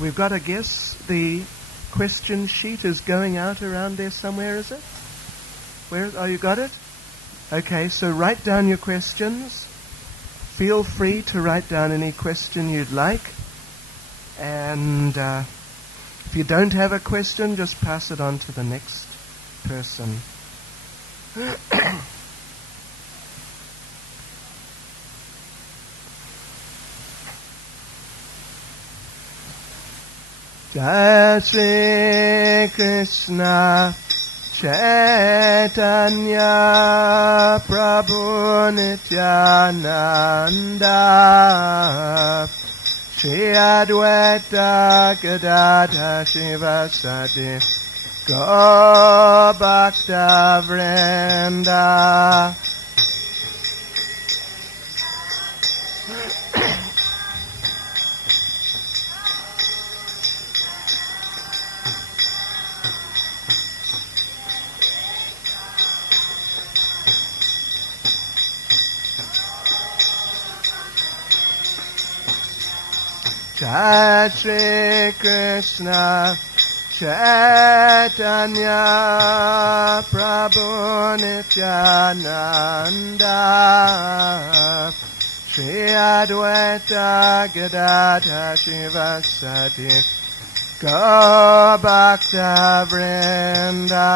We've got to guess the question sheet is going out around there somewhere, is it? Where? Oh, you got it? Okay, so write down your questions. Feel free to write down any question you'd like. And if you don't have a question, just pass it on to the next person. Jai Shri Krishna Chaitanya Prabhu Nityananda Shri Advaita Gadadhara Shivasati Gaur Bhakta Vrinda. Jai Shri Krishna Chaitanya Prabhu Nityananda Shri Advaita Gadadhara Shivasati Gaur Bhakta Vrinda.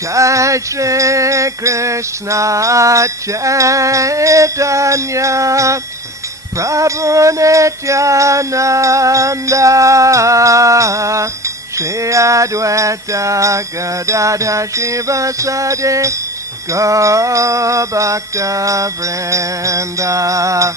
Jai Shri Krishna Chaitanya Prabhu Nityananda Shri Advaita Gadadhara Shivasati Gaur Bhakta Vrinda.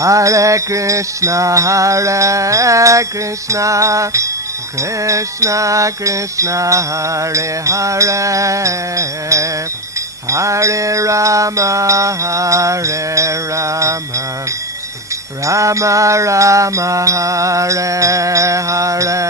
Hare Krishna, Krishna Krishna, Hare Hare, Hare Rama, Rama Rama, Hare Hare.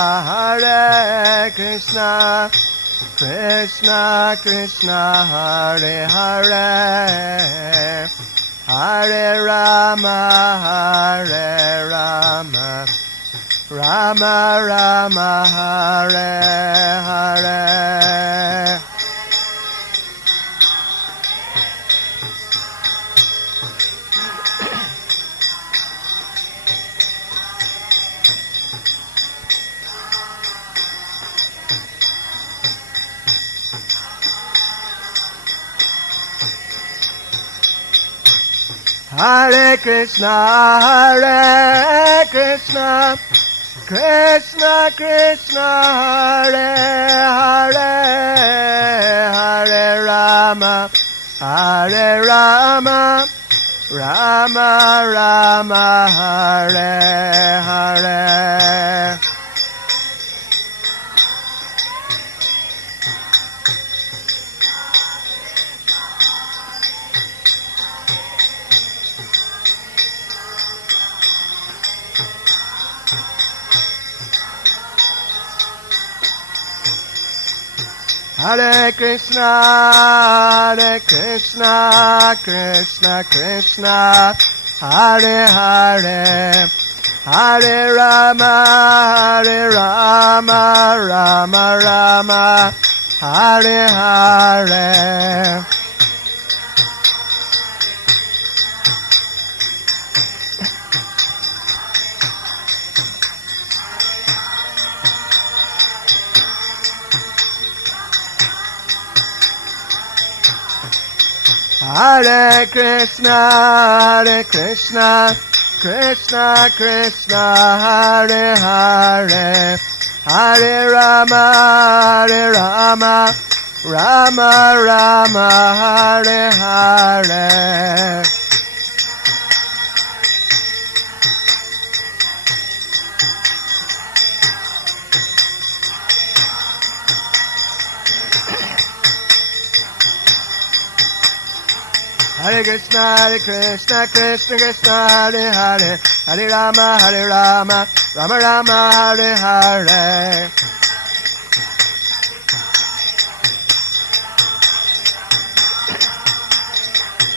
Hare Krishna, Krishna Krishna, Hare Hare, Hare Rama, Rama Rama, Hare Hare. Hare Krishna, Krishna Krishna, Hare Hare, Hare Rama, Rama Rama, Hare Hare. Hare Krishna, Krishna Krishna, Hare Hare, Hare Rama, Rama Rama, Hare Hare. Hare Krishna, Krishna Krishna, Hare Hare, Hare Rama, Rama Rama, Hare Hare. Hare Krishna, Krishna Krishna, Hare Hare, Hare Rama, Rama Rama, Hare Hare.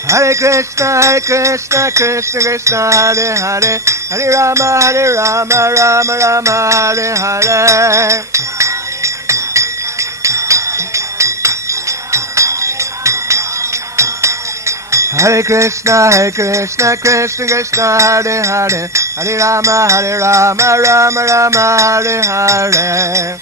Hare Krishna, Krishna Krishna, Hare Hare, Hare Rama, Rama Rama, Hare Hare. Hare Krishna, Krishna Krishna, Hare Hare, Hare Rama, Rama Rama, Hare Hare.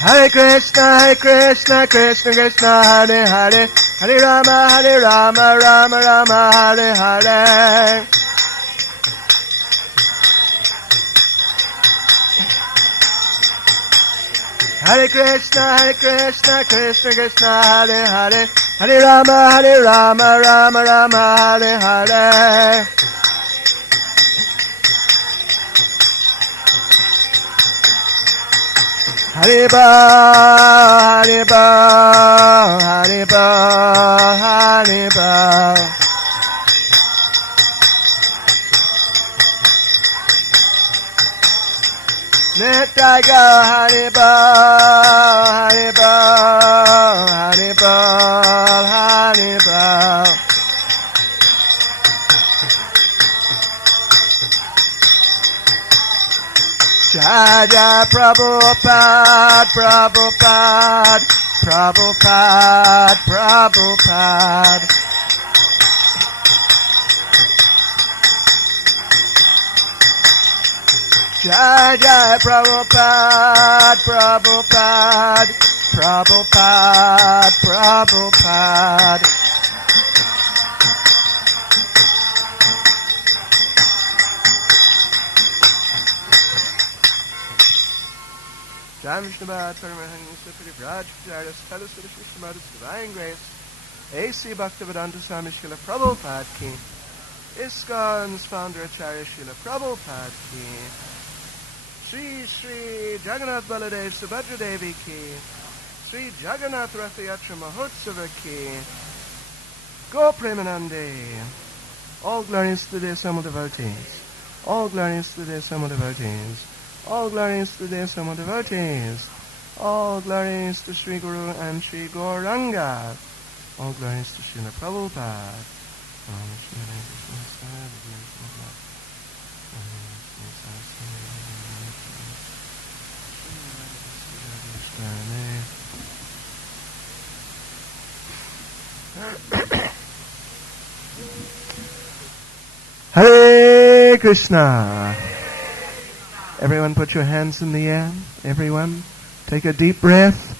Hare Krishna, Krishna Krishna, Hare Hare, Hare Rama, Rama Rama, Hare Hare. Hare Krishna, Krishna, Hare Hare, Hare Rama, Rama Rama, Hare Hare. Haribo, Haribo, Haribo, Haribo. Nitai go Haribo, Haribo, Haribo, Haribo. Jaya Prabhupada, Prabhupada, Prabhupada, Prabhupada. Jaya Prabhupada, Prabhupada, Prabhupada, Prabhupada. Jai Vishnubad, Paramahansa, Parivraj, Jairus, Fellows of the Shishamadas, Divine Grace, A.C. Bhaktivedanta Swami Srila Prabhupada Ki, ISKCON's founder Acharya Srila Prabhupada Ki, Sri Jagannath Baladev Subhadra Devi Ki, Sri Jagannath Rathayatra Mahotsava Ki, Go Premanande. All glories to their Sama devotees. All glories to their Sama devotees. All glories to their Sama devotees. All glories to Sri Guru and Sri Gauranga. All glories to Srila Prabhupada. Hare Krishna. Everyone put your hands in the air. Everyone take a deep breath.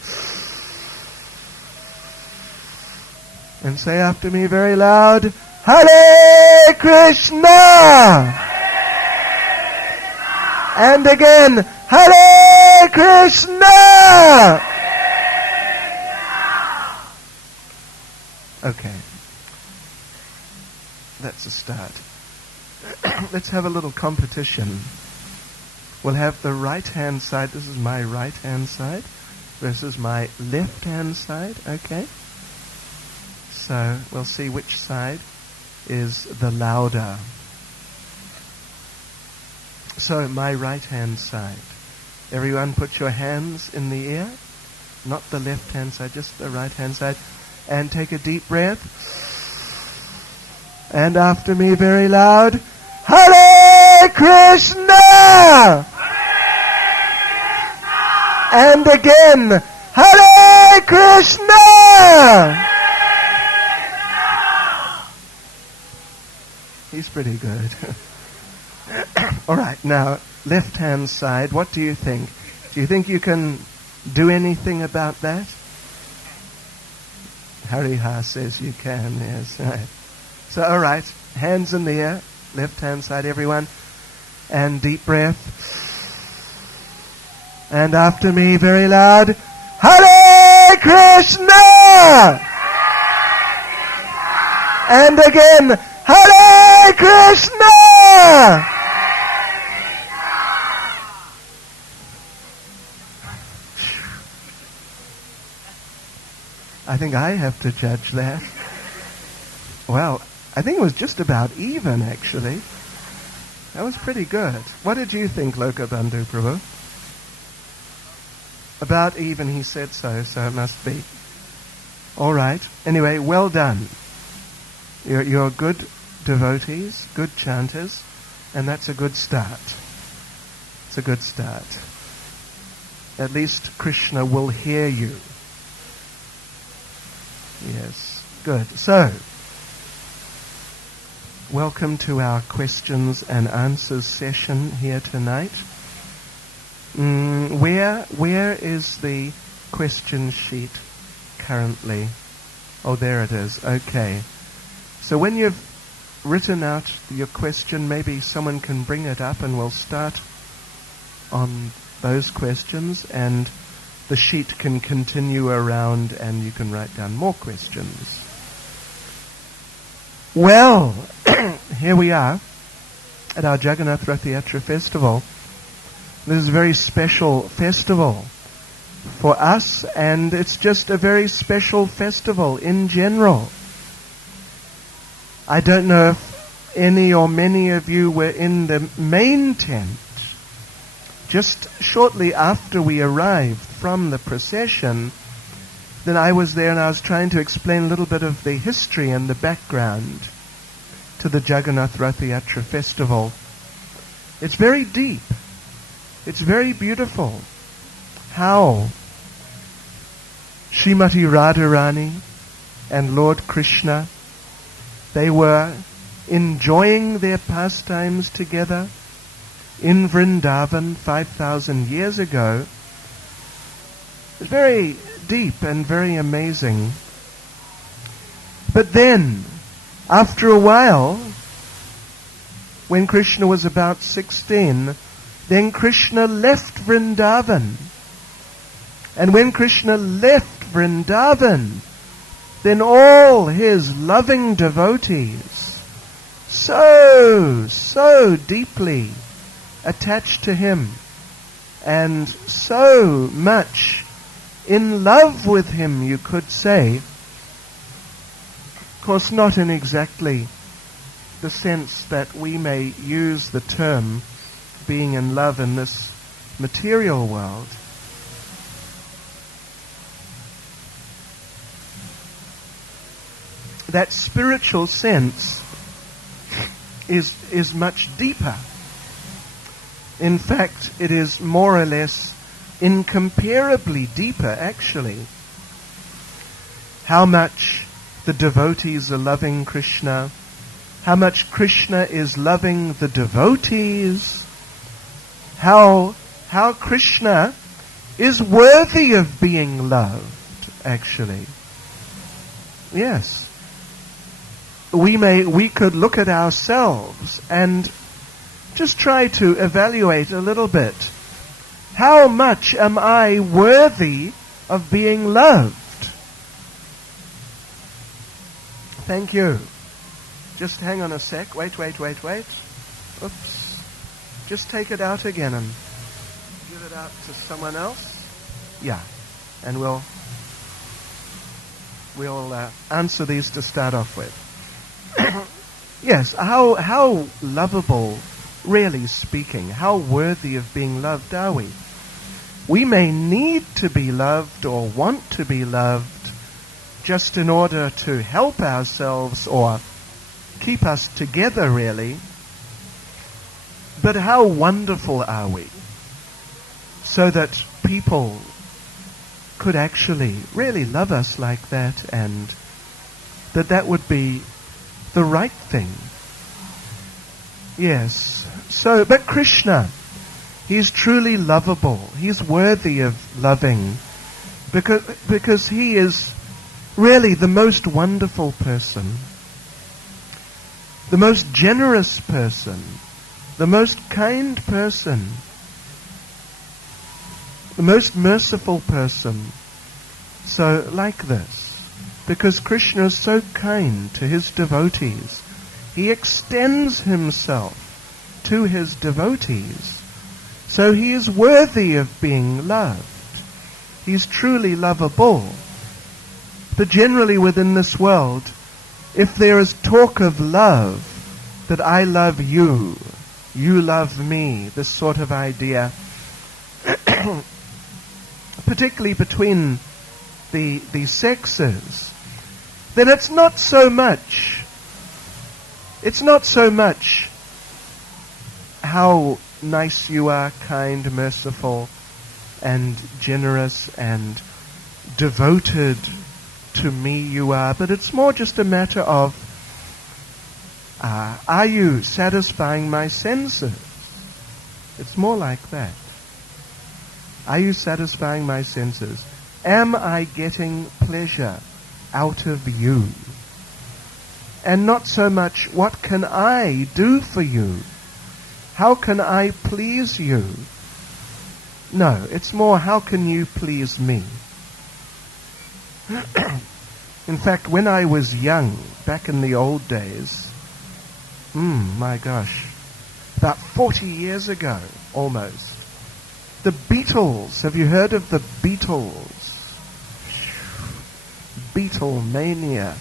And say after me very loud, Hare Krishna! Hare Krishna! And again, Hare Krishna! Hare Krishna! Okay. That's a start. Let's have a little competition. We'll have the right-hand side. This is my right-hand side versus my left-hand side, okay? So we'll see which side is the louder. So my right-hand side. Everyone put your hands in the air. Not the left-hand side, just the right-hand side. And take a deep breath. And after me very loud, Hare Krishna! And again, Hare Krishna! He's pretty good. All right, now, left-hand side, what do you think? Do you think you can do anything about that? Hariha says you can, yes. Right. So, all right, hands in the air, left hand side, everyone, and deep breath. And after me, very loud, Hare Krishna! And again, Hare Krishna! I think I have to judge that. Well, I think it was just about even, actually. That was pretty good. What did you think, Lokabandhu Prabhu? About even, he said so it must be. All right. Anyway, well done. You're good devotees, good chanters, and that's a good start. It's a good start. At least Krishna will hear you. Yes, good. So, welcome to our questions and answers session here tonight. Where is the question sheet currently? Oh, there it is. Okay. So when you've written out your question, maybe someone can bring it up and we'll start on those questions, and the sheet can continue around and you can write down more questions. Well, here we are at our Jagannath Rath Yatra festival. This is a very special festival for us, and it's just a very special festival in general. I don't know if any or many of you were in the main tent just shortly after we arrived from the procession. Then I was there and I was trying to explain a little bit of the history and the background to the Jagannath Rath Yatra festival. It's very deep. It's very beautiful how Srimati Radharani and Lord Krishna, they were enjoying their pastimes together in Vrindavan 5,000 years ago. It's very deep and very amazing. But then, after a while, when Krishna was about 16, then Krishna left Vrindavan. And when Krishna left Vrindavan, then all his loving devotees, so deeply attached to him, and so much in love with him, you could say. Of course, not in exactly the sense that we may use the term being in love in this material world. That spiritual sense is much deeper. In fact, it is more or less incomparably deeper, actually. How much the devotees are loving Krishna, how much Krishna is loving the devotees, how Krishna is worthy of being loved, actually. Yes. We could look at ourselves and just try to evaluate a little bit. How much am I worthy of being loved? Thank you. Just hang on a sec. Wait. Oops. Just take it out again and give it out to someone else. Yeah. And we'll answer these to start off with. Yes, how lovable, really speaking, how worthy of being loved are we? We may need to be loved or want to be loved just in order to help ourselves or keep us together, really. But how wonderful are we so that people could actually really love us like that, and that would be the right thing. Yes. So, but Krishna, He's truly lovable. He's worthy of loving because he is really the most wonderful person, the most generous person, the most kind person, the most merciful person. So like this, because Krishna is so kind to his devotees, he extends himself to his devotees. So he is worthy of being loved. He's truly lovable. But generally within this world, if there is talk of love, that I love you, you love me, this sort of idea, particularly between the sexes, then it's not so much how nice you are, kind, merciful, and generous, and devoted to me you are, but it's more just a matter of, are you satisfying my senses? It's more like that. Are you satisfying my senses? Am I getting pleasure out of you? And not so much, what can I do for you? How can I please you? No, it's more, how can you please me? In fact, when I was young, back in the old days, my gosh, about 40 years ago, almost, the Beatles, have you heard of the Beatles? Beatlemania.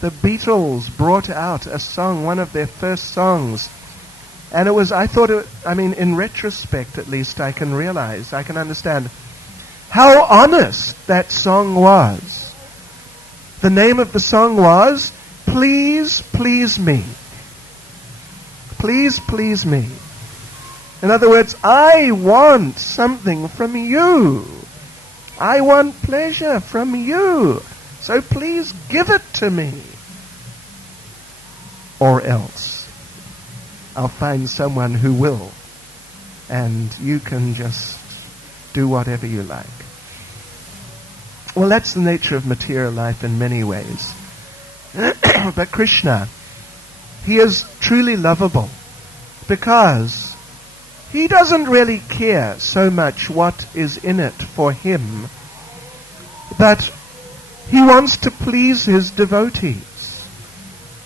The Beatles brought out a song, one of their first songs, and it was, in retrospect at least, I can understand how honest that song was. The name of the song was, Please, Please Me. Please, please me. In other words, I want something from you. I want pleasure from you. So please give it to me. Or else I'll find someone who will. And you can just do whatever you like. Well, that's the nature of material life in many ways. But Krishna, he is truly lovable because he doesn't really care so much what is in it for him, but he wants to please his devotees.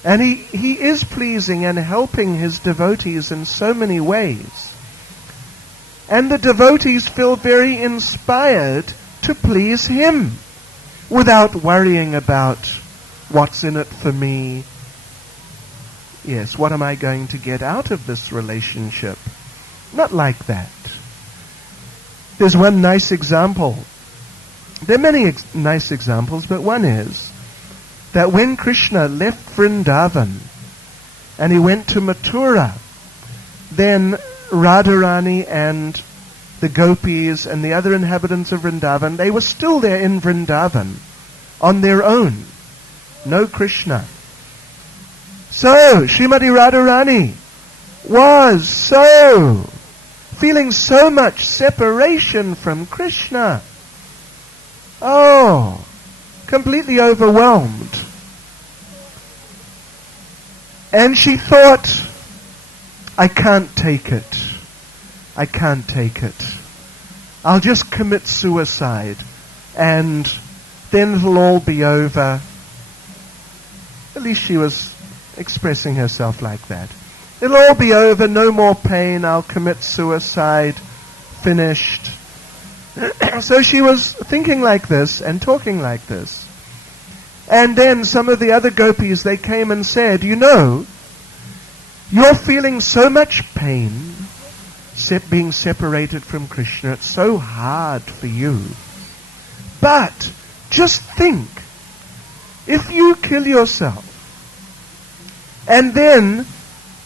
And he is pleasing and helping his devotees in so many ways. And the devotees feel very inspired to please him without worrying about what's in it for me. Yes, what am I going to get out of this relationship? Not like that. There's one nice example. There are many nice examples, but one is that when Krishna left Vrindavan and he went to Mathura, then Radharani and the gopis and the other inhabitants of Vrindavan, they were still there in Vrindavan on their own. No Krishna. So, Srimati Radharani was feeling so much separation from Krishna. Oh, completely overwhelmed. And she thought, I can't take it. I can't take it. I'll just commit suicide and then it'll all be over. At least she was expressing herself like that. It'll all be over, no more pain, I'll commit suicide, finished. So she was thinking like this and talking like this. And then some of the other gopis, they came and said, you know, you're feeling so much pain being separated from Krishna. It's so hard for you. But just think, if you kill yourself, and then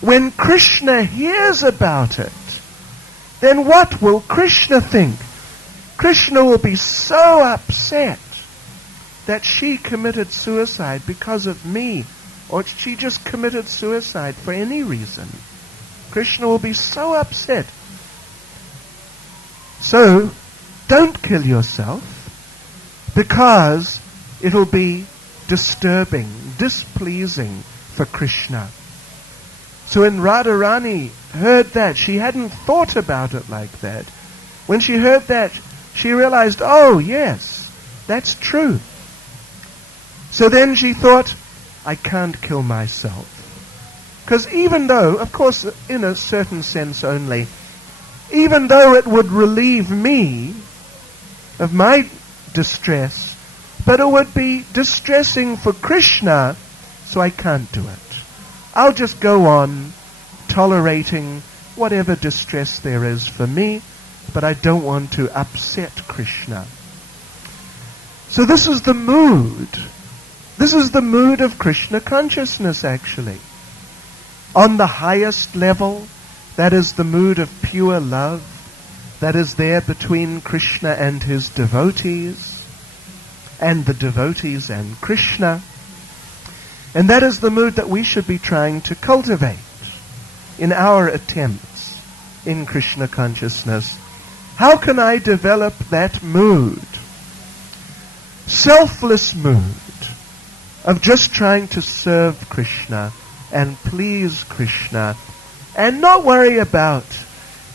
when Krishna hears about it, then what will Krishna think? Krishna will be so upset that she committed suicide because of me, or she just committed suicide for any reason. Krishna will be so upset. So, don't kill yourself, because it'll be disturbing, displeasing for Krishna. So when Radharani heard that, she hadn't thought about it like that. When she heard that, she realized, oh yes, that's true. So then she thought, I can't kill myself. Because even though, of course, in a certain sense only, even though it would relieve me of my distress, but it would be distressing for Krishna, so I can't do it. I'll just go on tolerating whatever distress there is for me, but I don't want to upset Krishna. So this is the mood. This is the mood of Krishna consciousness, actually. On the highest level, that is the mood of pure love that is there between Krishna and his devotees, and the devotees and Krishna. And that is the mood that we should be trying to cultivate in our attempts in Krishna consciousness. How can I develop that mood? Selfless mood of just trying to serve Krishna and please Krishna and not worry about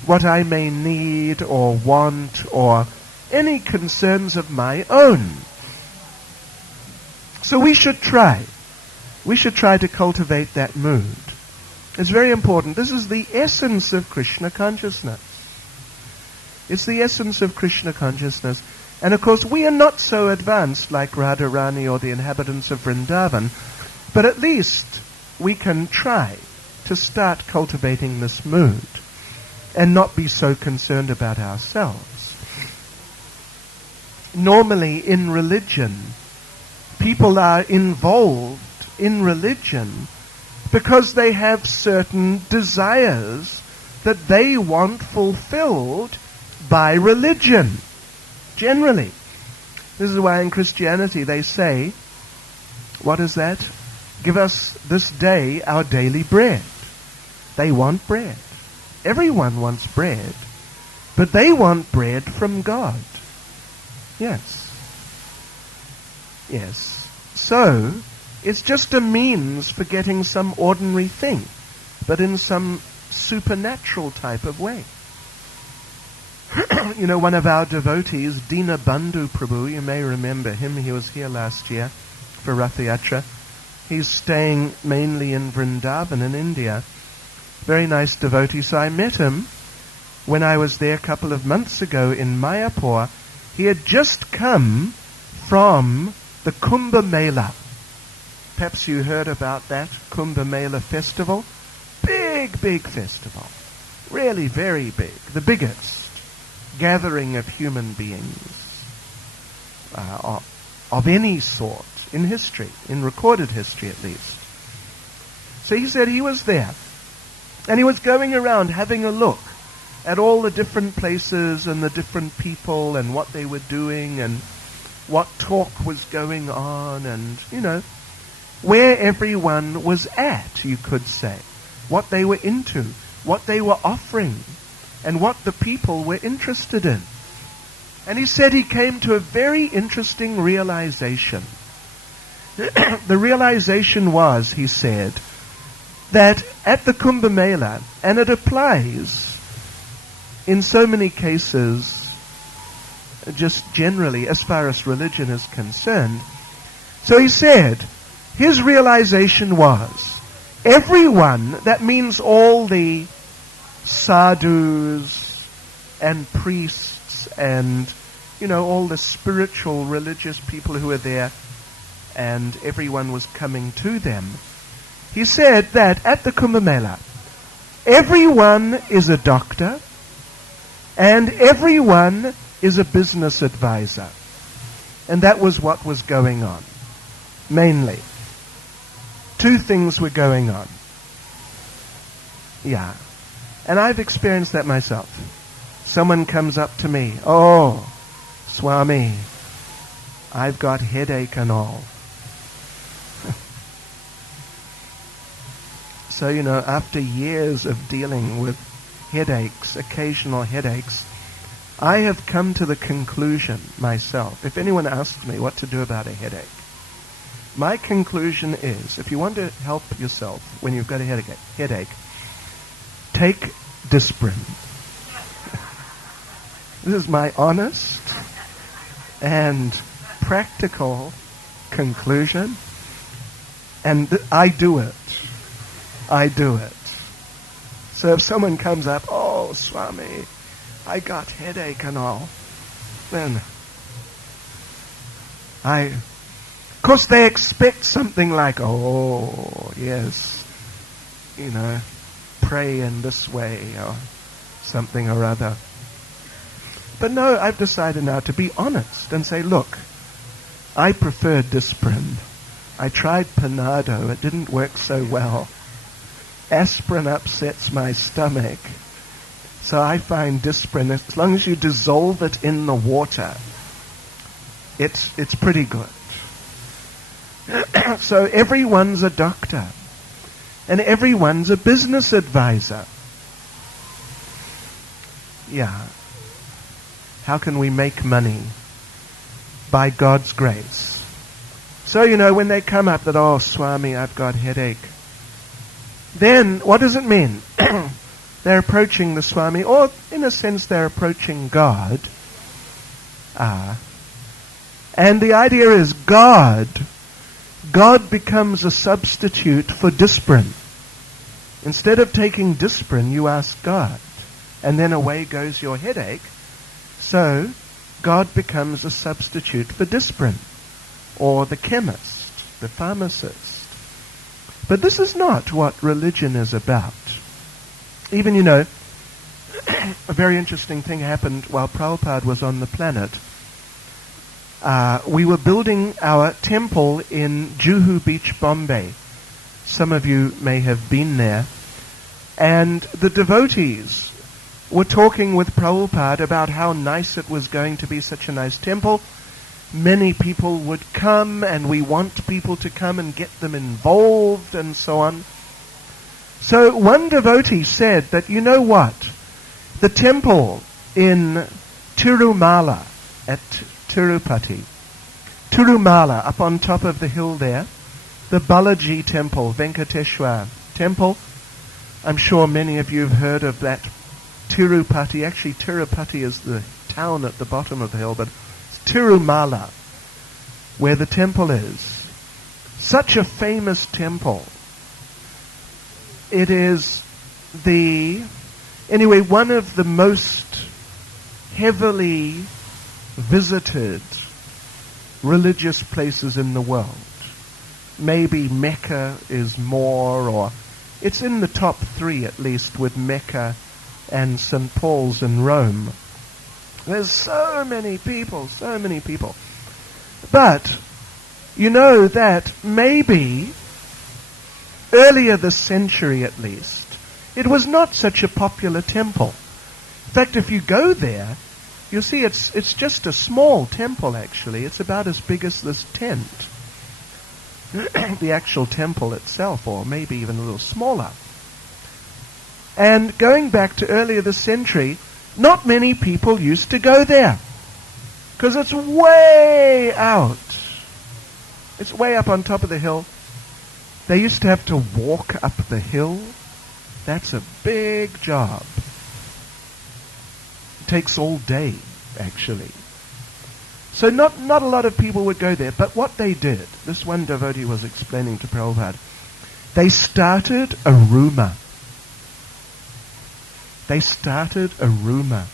what I may need or want or any concerns of my own. So we should try. We should try to cultivate that mood. It's very important. This is the essence of Krishna consciousness. It's the essence of Krishna consciousness. And of course, we are not so advanced like Radharani or the inhabitants of Vrindavan, but at least we can try to start cultivating this mood and not be so concerned about ourselves. Normally in religion, people are involved in religion because they have certain desires that they want fulfilled by religion. Generally. This is why in Christianity they say, what is that? Give us this day our daily bread. They want bread. Everyone wants bread. But they want bread from God. Yes. Yes. So, it's just a means for getting some ordinary thing, but in some supernatural type of way. You know, one of our devotees, Dinabandhu Prabhu, you may remember him, he was here last year for Rath Yatra. He's staying mainly in Vrindavan in India. Very nice devotee. So I met him when I was there a couple of months ago in Mayapur. He had just come from the Kumbh Mela. Perhaps you heard about that Kumbh Mela festival. Big festival. Really very big. The biggest gathering of human beings of any sort in history, in recorded history at least. So he said he was there. And he was going around having a look at all the different places and the different people and what they were doing and what talk was going on and, you know, where everyone was at, you could say. What they were into, what they were offering, and what the people were interested in. And he said he came to a very interesting realization. The realization was, he said, that at the Kumbh Mela, and it applies in so many cases, just generally, as far as religion is concerned. So he said, his realization was, everyone, that means all the sadhus and priests and, you know, all the spiritual religious people who were there, and everyone was coming to them. He said that at the Kumbh Mela, everyone is a doctor and everyone is a business advisor. And that was what was going on, mainly. Two things were going on. Yeah. And I've experienced that myself. Someone comes up to me, oh, Swami, I've got headache and all. So, you know, after years of dealing with headaches, occasional headaches, I have come to the conclusion myself, if anyone asks me what to do about a headache, my conclusion is, if you want to help yourself when you've got a headache, take Disprin. This is my honest and practical conclusion, and I do it. I do it. So if someone comes up, oh, Swami, I got headache and all, then of course they expect something like, oh, yes, pray in this way or something or other. But no, I've decided now to be honest and say, look, I prefer Disprin. I tried Panado. It didn't work so well. Aspirin upsets my stomach. So I find Disprin, as long as you dissolve it in the water, it's pretty good. So everyone's a doctor. And everyone's a business advisor. Yeah. How can we make money? By God's grace. So, when they come up that, oh, Swami, I've got headache. Then, what does it mean? They're approaching the Swami, or in a sense they're approaching God. And the idea is God becomes a substitute for Disprin. Instead of taking Disprin, you ask God. And then away goes your headache. So, God becomes a substitute for Disprin, or the chemist, the pharmacist. But this is not what religion is about. Even, a very interesting thing happened while Prabhupada was on the planet. We were building our temple in Juhu Beach, Bombay. Some of you may have been there. And the devotees were talking with Prabhupada about how nice it was going to be, such a nice temple. Many people would come, and we want people to come and get them involved, and so on. So one devotee said that, you know what? The temple in Tirumala at Tirupati, Tirumala, up on top of the hill there, the Balaji temple, Venkateshwar temple, I'm sure many of you have heard of that Tirupati. Actually, Tirupati is the town at the bottom of the hill, but it's Tirumala, where the temple is. Such a famous temple. It is one of the most heavily visited religious places in the world. Maybe Mecca is more, or it's in the top 3 at least, with Mecca and St. Paul's in Rome. There's so many people. But you know that maybe earlier this century at least, it was not such a popular temple. In fact, if you go there, you'll see it's just a small temple actually. It's about as big as this tent. The actual temple itself, or maybe even a little smaller. And going back to earlier this century, not many people used to go there. Because it's way out. It's way up on top of the hill. They used to have to walk up the hill. That's a big job. It takes all day, actually. So not a lot of people would go there. But what they did, this one devotee was explaining to Prabhupada, they started a rumor. They started a rumor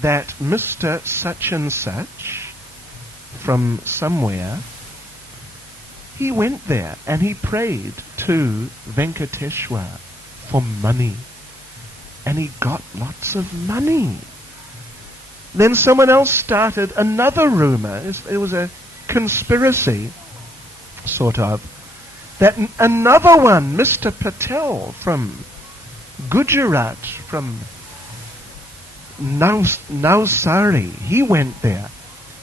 that Mr. Such and Such from somewhere, he went there and he prayed to Venkateshwar for money. And he got lots of money. Then someone else started another rumor. It was a conspiracy, sort of, that another one, Mr. Patel from Gujarat, from Navsari, he went there.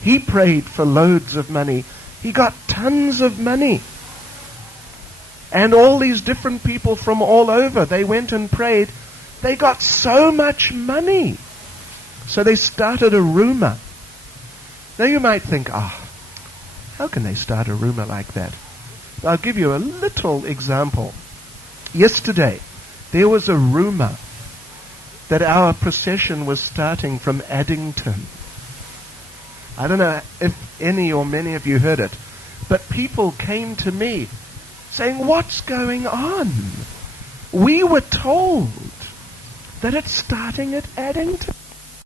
He prayed for loads of money. He got tons of money. And all these different people from all over, they went and prayed. They got so much money. So they started a rumor. Now you might think, how can they start a rumor like that? I'll give you a little example. Yesterday, there was a rumor that our procession was starting from Addington. I don't know if any or many of you heard it, but people came to me saying, what's going on? We were told that it's starting at Addington.